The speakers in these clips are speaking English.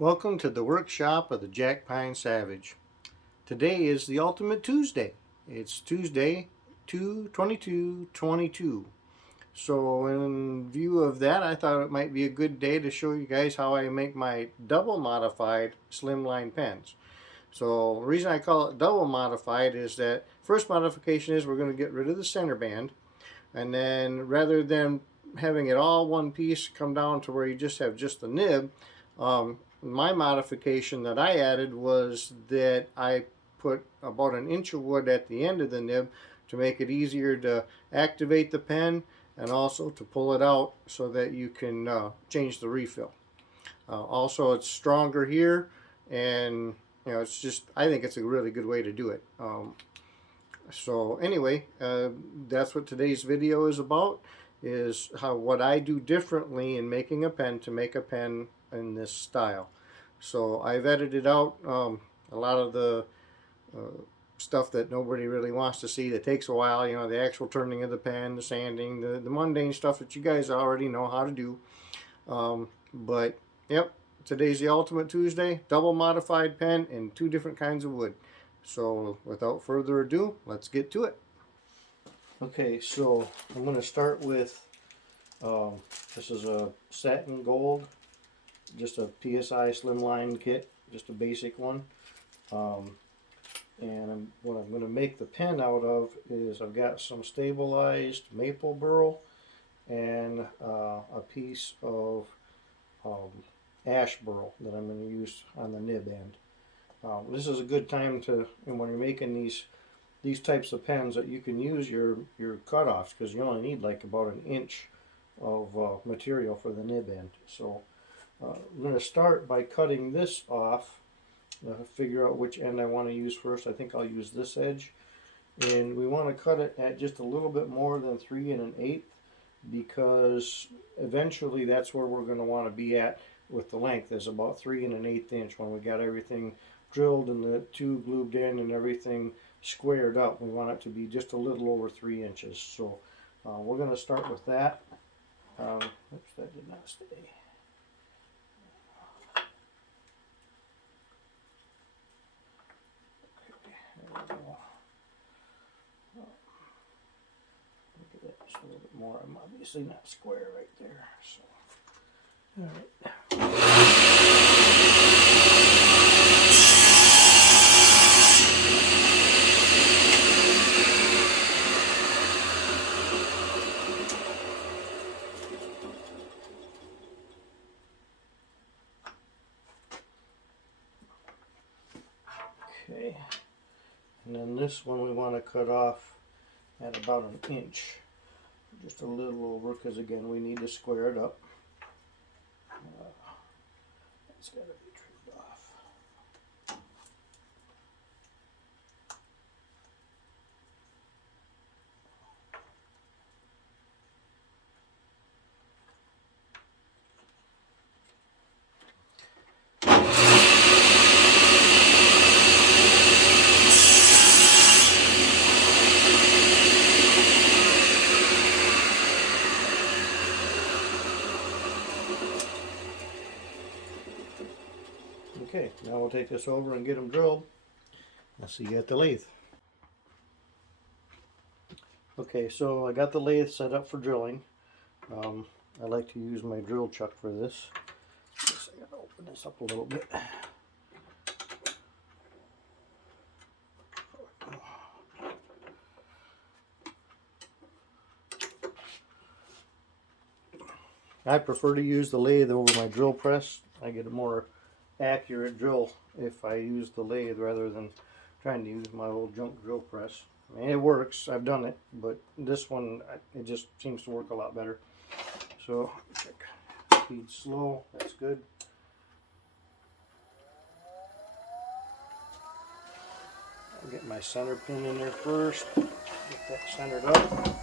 Welcome to the workshop of the Jack Pine Savage. Today is the Ultimate Tuesday. It's Tuesday, 2/22/22. So in view of that, I thought it might be a good day to show you guys how I make my double modified slimline pens. So the reason I call it double modified is that first modification is we're going to get rid of the center band, and then rather than having it all one piece come down to where you just have just the nib, my modification that I added was that I put about an inch of wood at the end of the nib to make it easier to activate the pen and also to pull it out so that you can change the refill. Also, it's stronger here, and it's just, I think it's a really good way to do it. So anyway, that's what today's video is about, is what I do differently in making a pen to make a pen in this style. So I've edited out a lot of the stuff that nobody really wants to see, that takes a while, the actual turning of the pen, the sanding, the mundane stuff that you guys already know how to do. But yep, today's the Ultimate Tuesday, double modified pen in two different kinds of wood. So without further ado, let's get to it. Okay, so I'm going to start with, this is a satin gold, just a PSI Slimline kit, just a basic one. And what I'm going to make the pen out of is I've got some stabilized maple burl and a piece of ash burl that I'm going to use on the nib end. This is a good time to, and when you're making these types of pens, that you can use your cutoffs, because you only need like about an inch of material for the nib end. So I'm going to start by cutting this off. Figure out which end I want to use first. I think I'll use this edge, and we want to cut it at just a little bit more than 3 1/8, because eventually that's where we're going to want to be at with the length, is about 3 1/8 inch. When we got everything drilled and the tube glued in and everything squared up, we want it to be just a little over 3 inches. So we're going to start with that. Oops, that did not stay. Just a little bit more. I'm obviously not square right there. So, all right. Okay. And then this one we want to cut off at about an inch. Just a little over, because again we need to square it up. It's got to be trimmed off. Okay, now we'll take this over and get them drilled. I'll see you at the lathe. Okay, so I got the lathe set up for drilling. I like to use my drill chuck for this. Just, I gotta open this up a little bit. I prefer to use the lathe over my drill press. I get a more accurate drill if I use the lathe rather than trying to use my old junk drill press. I mean, it works, I've done it, but this one, it just seems to work a lot better. So check, speed slow, that's good. I'll get my center pin in there first, get that centered up.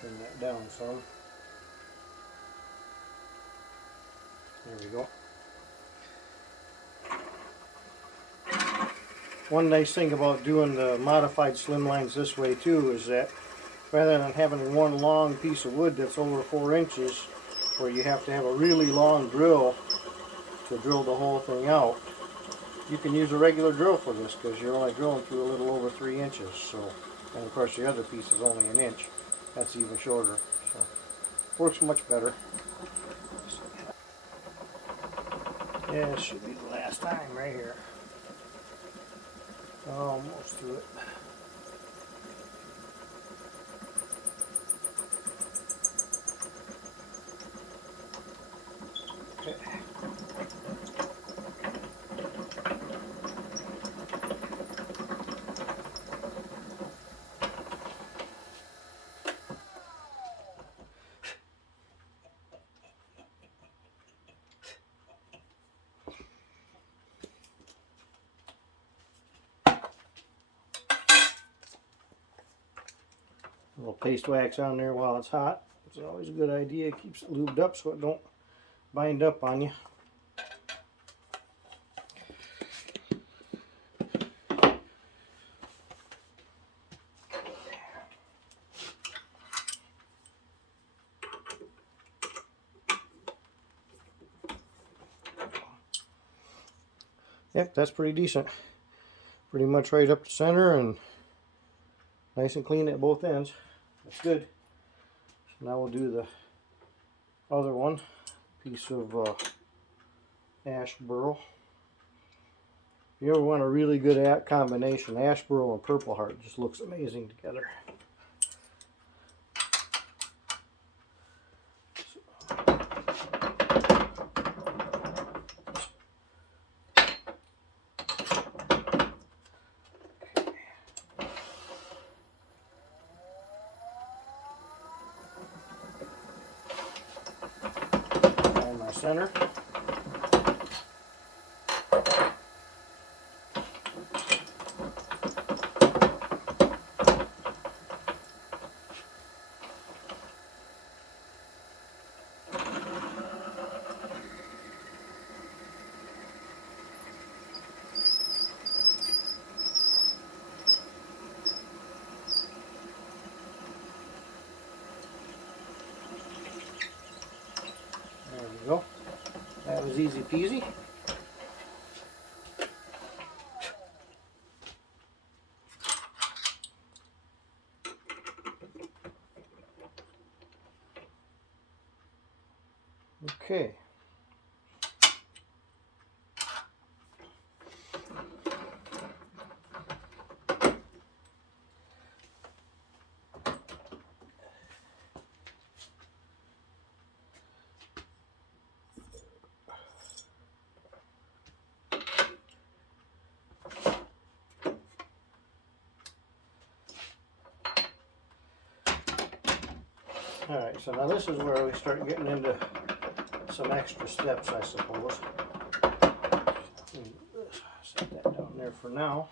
Turn that down some. There we go. One nice thing about doing the modified slimlines this way too is that rather than having one long piece of wood that's over 4 inches where you have to have a really long drill to drill the whole thing out, you can use a regular drill for this because you're only drilling through a little over 3 inches. So, and of course the other piece is only 1 inch. That's even shorter. So works much better. Yeah, this should be the last time right here. Almost through it. Okay. A little paste wax on there while it's hot. It's always a good idea. It keeps it lubed up so it don't bind up on you. Yep, that's pretty decent. Pretty much right up the center and nice and clean at both ends. That's good. So now we'll do the other one. Piece of ash burl. If you ever want a really good combination, ash burl and purple heart just looks amazing together. And my center. There we go. That was easy peasy. Okay. Alright, so now this is where we start getting into some extra steps, I suppose. Set that down there for now.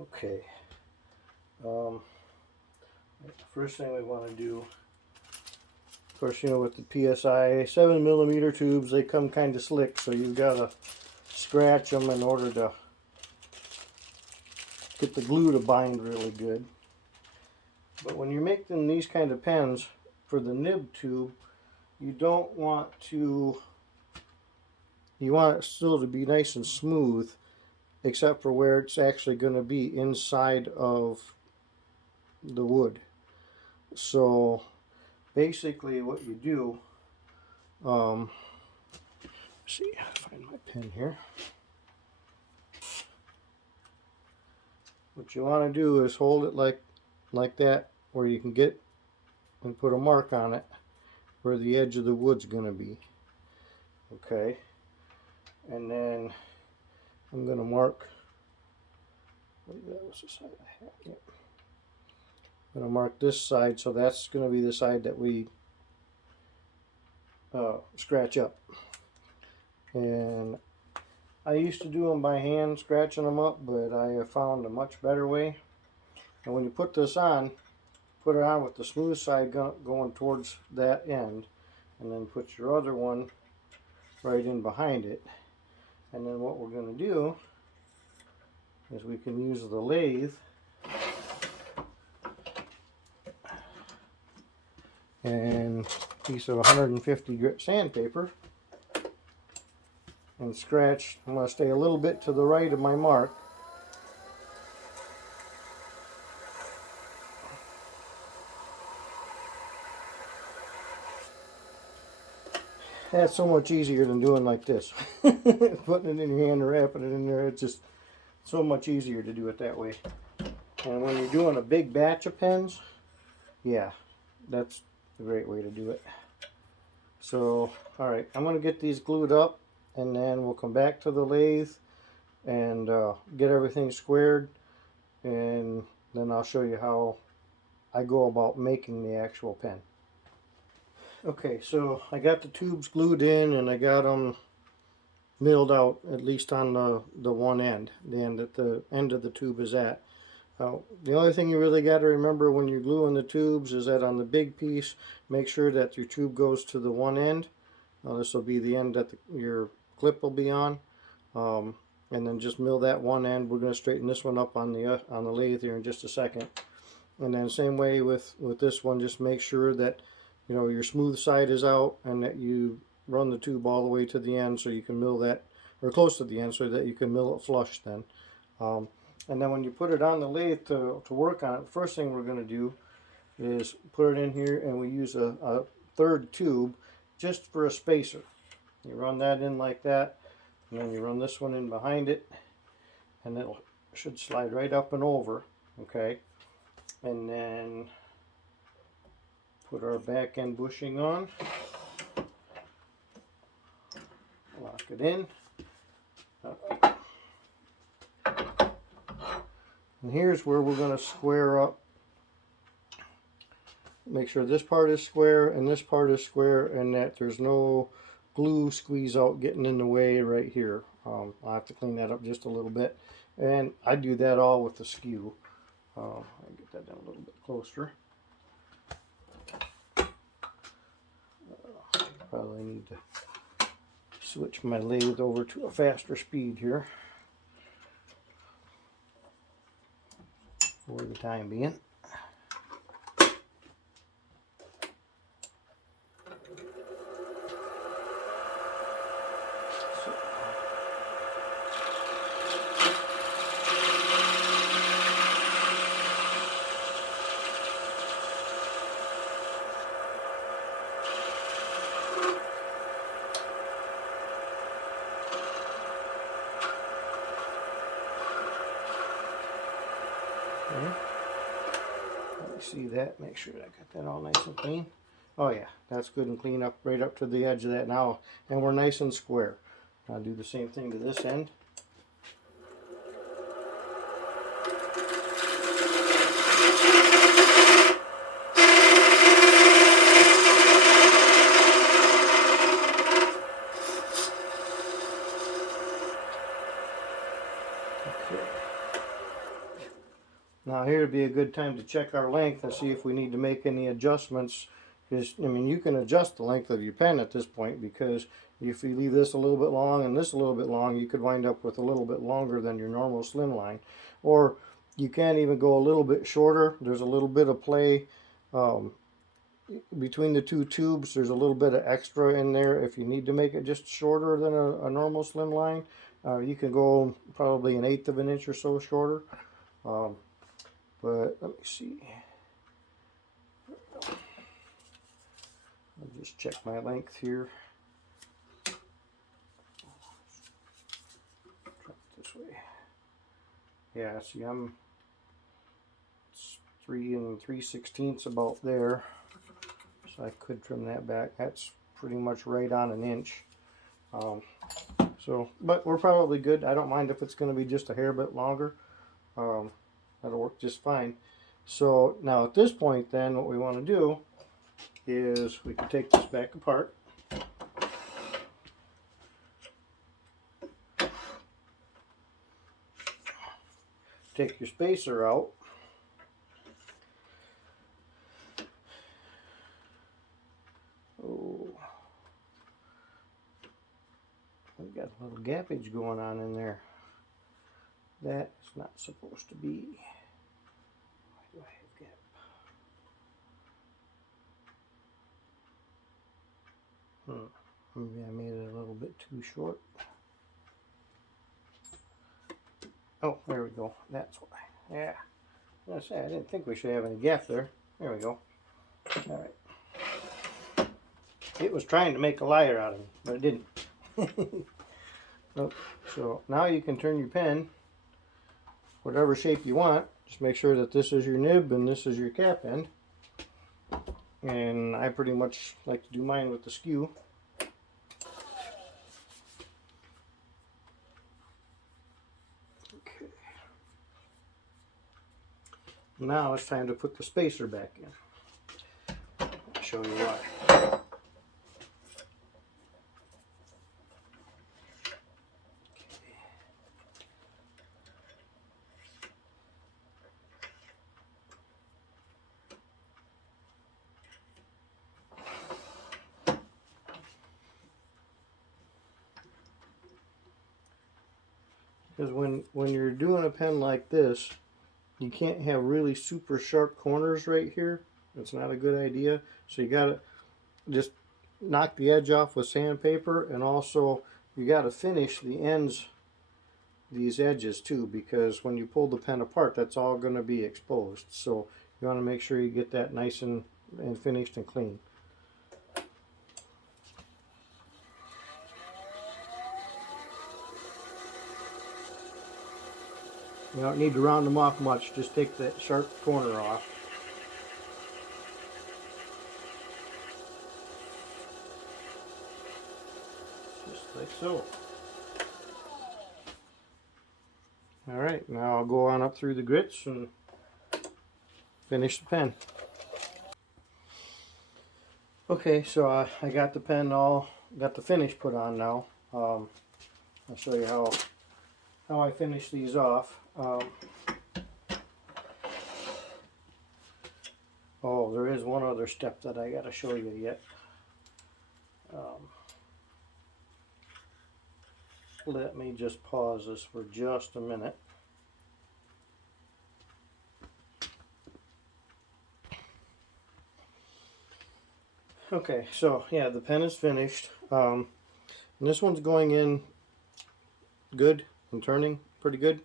Okay. The first thing we want to do, of course, you know, with the PSI 7mm tubes, they come kind of slick, so you've got to scratch them in order to get the glue to bind really good. But when you're making these kind of pens for the nib tube, you don't want to, you want it still to be nice and smooth, except for where it's actually going to be inside of the wood. So basically what you do, let's see, I gotta find my pen here. What you want to do is hold it like that, where you can get and put a mark on it where the edge of the wood's going to be. Okay, and then I'm going to mark, that was the side I had. Yep. I'm going to mark this side, so that's going to be the side that we scratch up. And I used to do them by hand, scratching them up, but I have found a much better way. And when you put this on, put it on with the smooth side going towards that end, and then put your other one right in behind it. And then what we're going to do is we can use the lathe and a piece of 150 grit sandpaper and scratch. I'm going to stay a little bit to the right of my mark. That's so much easier than doing like this. Putting it in your hand and wrapping it in there, it's just so much easier to do it that way. And when you're doing a big batch of pens, yeah, that's a great way to do it. So, alright, I'm going to get these glued up, and then we'll come back to the lathe and get everything squared, and then I'll show you how I go about making the actual pen. Okay, so I got the tubes glued in and I got them milled out, at least on the one end, the end that the end of the tube is at. The only thing you really got to remember when you're gluing the tubes is that on the big piece, make sure that your tube goes to the one end. This will be the end that your clip will be on, and then just mill that one end. We're going to straighten this one up on the lathe here in just a second. And then same way with this one, just make sure that your smooth side is out and that you run the tube all the way to the end so you can mill that, or close to the end so that you can mill it flush then. And then when you put it on the lathe to work on it, the first thing we're going to do is put it in here, and we use a third tube just for a spacer. You run that in like that, and then you run this one in behind it, and it should slide right up and over, okay? And then put our back end bushing on, lock it in. And here's where we're going to square up. Make sure this part is square and this part is square, and that there's no glue squeeze out getting in the way right here. I'll have to clean that up just a little bit, and I do that all with the skew. I'll get that down a little bit closer. Probably need to switch my lathe over to a faster speed here for the time being. Okay. Let me see that, make sure I got that all nice and clean. Oh yeah, that's good and clean up right up to the edge of that now, and we're nice and square. I'll do the same thing to this end. Now here would be a good time to check our length and see if we need to make any adjustments, because I mean, you can adjust the length of your pen at this point, because if you leave this a little bit long and this a little bit long, you could wind up with a little bit longer than your normal Slimline. Or you can even go a little bit shorter. There's a little bit of play between the two tubes. There's a little bit of extra in there if you need to make it just shorter than a normal Slimline. You can go probably 1/8 of an inch or so shorter. But let me see. I'll just check my length here. This way. Yeah, see, it's 3 3/16 about there. So I could trim that back. That's pretty much right on an inch. But we're probably good. I don't mind if it's going to be just a hair bit longer. That'll work just fine. So now at this point then, what we want to do is we can take this back apart. Take your spacer out. got a little gappage going on in there. That is not supposed to be. Why do I have gap? Maybe I made it a little bit too short. Oh, there we go. That's why. Yeah. I say I didn't think we should have any gap there. There we go. All right. It was trying to make a liar out of me, but it didn't. Nope. So now you can turn your pen whatever shape you want. Just make sure that this is your nib and this is your cap end. And I pretty much like to do mine with the skew. Okay. Now it's time to put the spacer back in. I'll show you why. Because when you're doing a pen like this, you can't have really super sharp corners right here. It's not a good idea. So you gotta just knock the edge off with sandpaper, and also you gotta finish the ends, these edges too, because when you pull the pen apart, that's all gonna be exposed. So you wanna make sure you get that nice and finished and clean. You don't need to round them off much, just take that sharp corner off. Just like so. Alright, now I'll go on up through the grits and finish the pen. Okay, so I got the pen got the finish put on now. I'll show you how I finish these off. Oh, there is one other step that I got to show you yet. Let me just pause this for just a minute. Okay, so yeah, the pen is finished. And this one's going in good and turning pretty good.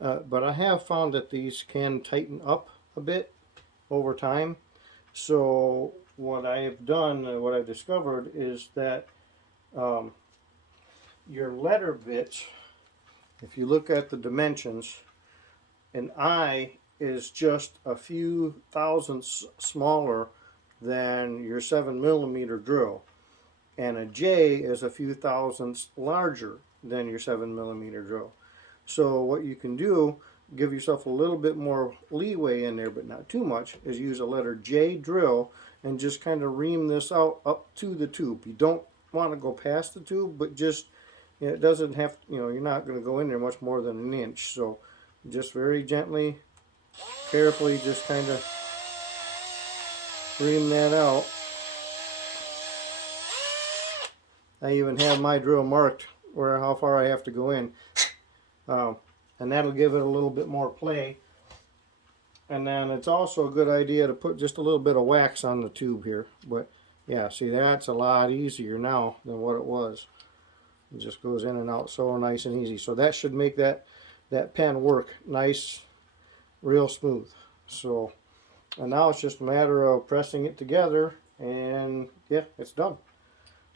But I have found that these can tighten up a bit over time. So what I have done, what I've discovered is that your letter bits, if you look at the dimensions, an I is just a few thousandths smaller than your 7mm drill, and a J is a few thousandths larger than your 7mm drill. So what you can do, give yourself a little bit more leeway in there, but not too much, is use a letter J drill and just kind of ream this out up to the tube. You don't want to go past the tube, but just, you know, it doesn't have, you know, you're not going to go in there much more than an inch. So just very gently, carefully, just kind of ream that out. I even have my drill marked where how far I have to go in. And that'll give it a little bit more play. And then it's also a good idea to put just a little bit of wax on the tube here. But yeah, see, that's a lot easier now than what it was. It just goes in and out so nice and easy. So that should make that pen work nice, real smooth. So, and now it's just a matter of pressing it together, and yeah, it's done.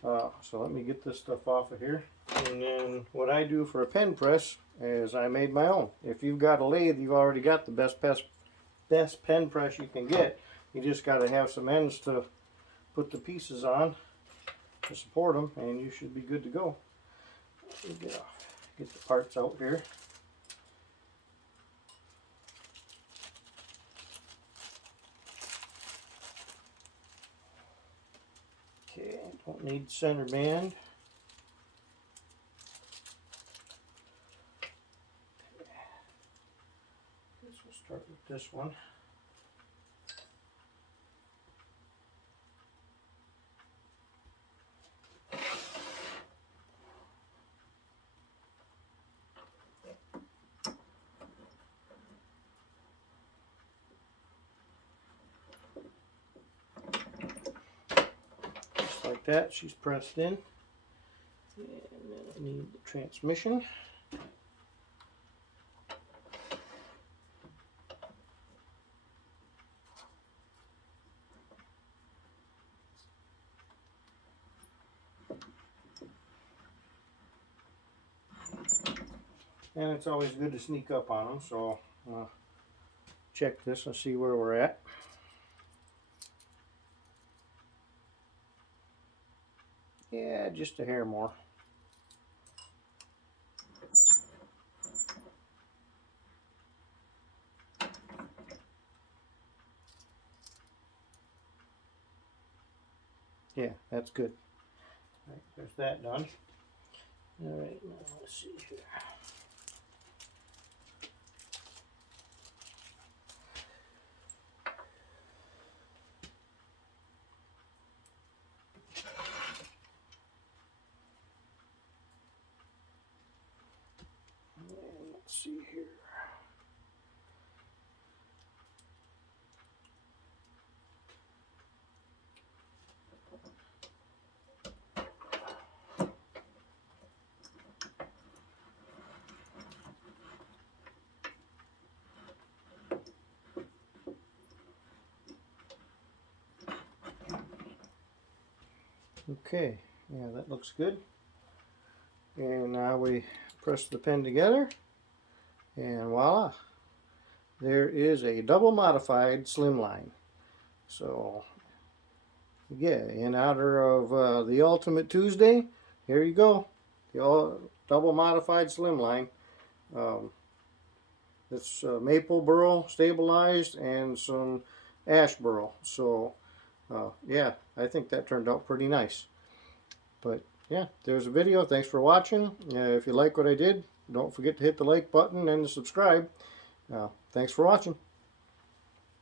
So let me get this stuff off of here. And then what I do for a pen press is I made my own. If you've got a lathe, you've already got the best pen press you can get. You just got to have some ends to put the pieces on to support them, and you should be good to go. Let me get the parts out here. Okay, don't need center band. Guess we'll start with this one. like that. She's pressed in. And then I need the transmission. And it's always good to sneak up on them, so check this and see where we're at. Yeah, just a hair more. Yeah, that's good. All right, there's that done. All right, now let's see here. And let's see here. Okay, yeah, that looks good. And now we press the pen together, and voila, there is a double modified Slimline. So yeah, in honor of the Ultimate Tuesday, here you go, the double modified Slimline. It's maple burl stabilized and some ash burl. So yeah, I think that turned out pretty nice. But yeah, there's a video. Thanks for watching. If you like what I did, don't forget to hit the like button and the subscribe. Thanks for watching.